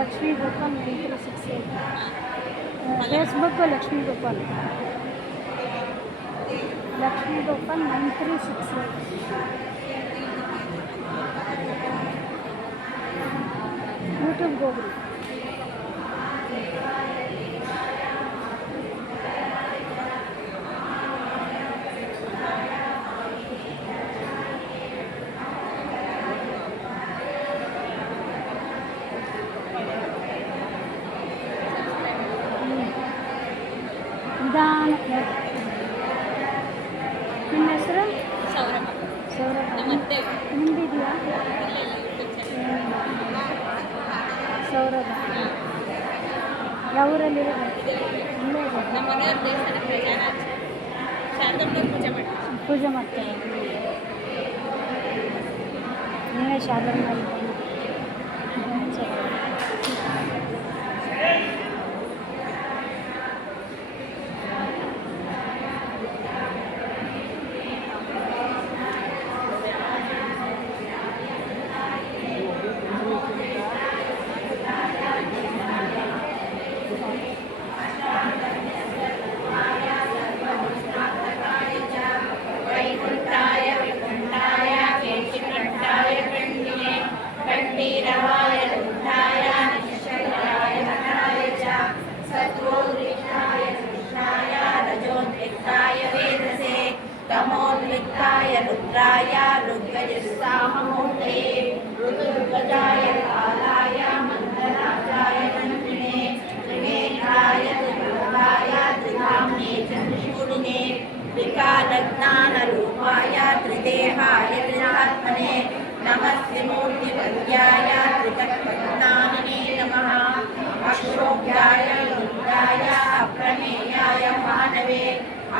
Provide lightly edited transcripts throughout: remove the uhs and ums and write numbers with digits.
Lakshmi Gopal 9368. Facebook Lakshmi Gopal 9368. ಯೂಟ್ಯೂಬ್ಗೆ ಹೋಗ್ರಿ. ನಿಧಾನ ನಿಮ್ಮ ಹೆಸರು ಸೌರಭ. ಸೌರಭ. ನಮ್ಮತ್ತೆ ನಿಮ್ದಿದೆಯಾ ಸೌರಭ? ಯಾವೂರಲ್ಲಿರೋದು? ಇಲ್ಲೇ ಇದೆ. ನಮ್ಮ ಮನೆಯವ್ರ ದೇವಸ್ಥಾನ ಪ್ರಯಾಣ ಶಾರದಮ್ಮನವ್ರು ಪೂಜೆ ಮಾಡ್ತೀವಿ. ಪೂಜೆ ಮಾಡ್ತಾರೆ. ನೀವೇ ಶಾರದಮ್ಮ ಸರಿ. तमोद्वित्ताय रुद्राय रुद्रयस्सामूर्ते ऋतुर्गजाय कालाय मन्दराजाय नन्दिने त्रिनेत्राय त्रिलोकाय त्रिधाम्ने चन्द्रशूलिने त्रिकालज्ञानरूपाय त्रिदेहाय त्रिनात्मने नमस्ते मूर्तिवर्याय त्रितत्त्वज्ञानिने नमः। अक्षोभ्याय रुद्राय अप्रमेयाय मानवे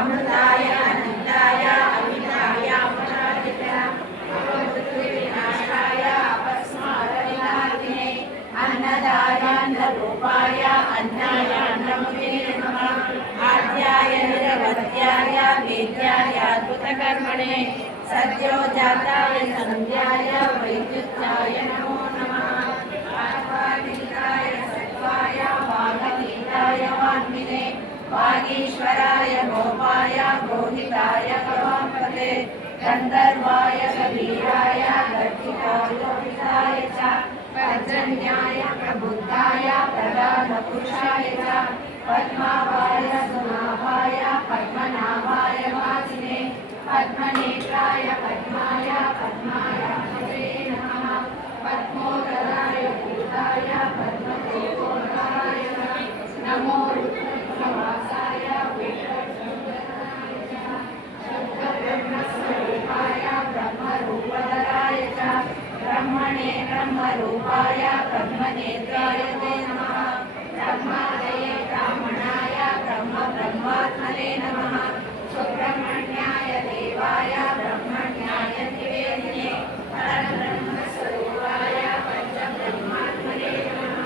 अमृताय अनन्ताय अमिताय अमराजित अपमृत्युविनाशाय अपस्मारविनाशिने अन्नदाय अन्नरूपाय अन्नाय अन्नमुखे नमः। आद्याय निरवध्याय वेद्याय अद्भुतकर्मणे सद्योजाताय सन्ध्याय वैद्युत्याय नमो नमः। आत्मातीताय सत्त्वाय वागतीताय वाग्मिने वागीश्वराय गोपाय गोहिताय गवापते गन्धर्वाय कबीराय गर्जिताय च पर्जन्याय प्रबुद्धाय प्रधानपुरुषाय च पद्मावाय सुनाभाय पद्मनाभाय वाचिने पद्मनेत्राय पद्माय पद्माय नमः। पद्मोदराय भूताय पद्मदेवोदराय नमो वासाय ब्रह्मस्वरूपाय ब्रह्मरूपधराय च ब्रह्मणे ब्रह्मरूपाय ब्रह्मनेत्राय ते नमः। ब्रह्मादये ब्राह्मणाय ब्रह्मात्मने नमः। सुब्रह्मण्याय देवाय ब्रह्मण्याय निवेदिने परब्रह्मस्वरूपाय पंचब्रह्मात्मने नमः।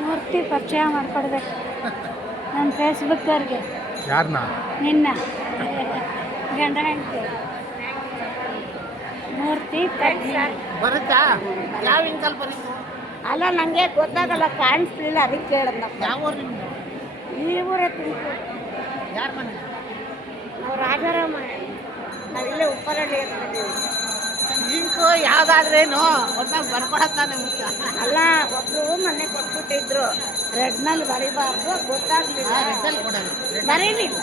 ಮೂರ್ತಿ ಪರಿಚಯ ಮಾಡಿಕೊಡ್ಬೇಕು ನನ್ನ ಫೇಸ್ಬುಕ್ಕವ್ರಿಗೆ. ಯಾರನ್ನ? ನಿನ್ನ ಗಂಡ ಹೆಂಡತಿ ಮೂರ್ತಿ ಬರುತ್ತಾ? ಯಾವ ಇಂಕಲ್ ಬಂತು? ಅಲ್ಲ ನನಗೆ ಗೊತ್ತಾಗಲ್ಲ, ಕಾಣಿಸ್ಲಿಲ್ಲ, ಅದಕ್ಕೆ ಕೇಳದ್ನಪ್ಪ. ಯಾವ ಊರು ನಿಮ್ಮದು? ಈ ಊರೇ ತುಮಕೂರು. ಯಾರು ಮನೆ? ನಾವು ರಾಜಾರಾಮ, ನಾವಿಲ್ಲೇ ಉಪ್ಪರಳ್ಳಿ ಇರ್ತೀವಿ. ಇಂಕು ಯಾವುದಾದ್ರೇನು ಒಟ್ಟಾಗಿ ಬರ್ಕೊಡತ್ತಾನೆ ಮುಖ್ಯ. ಅಲ್ಲ, ಒಬ್ಬರು ಮೊನ್ನೆ ಕೊಟ್ಬಿಟ್ಟಿದ್ರು, ರೆಡ್ನಲ್ಲಿ ಬರೀಬಾರ್ದು, ಗೊತ್ತಾಗ್ಲಿಲ್ಲ. ರೆಡ್ನಲ್ಲಿ ಕೊಡೋದು ಬರೀಲಿಲ್ಲ.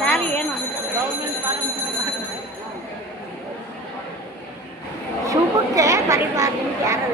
ಸಾರಿ ಏನು ಅಂತ ಗೌರ್ಮೆಂಟ್ ಶುಭಕ್ಕೆ ಬರೀಬಾರ್ದು ಅಂತ ಯಾರು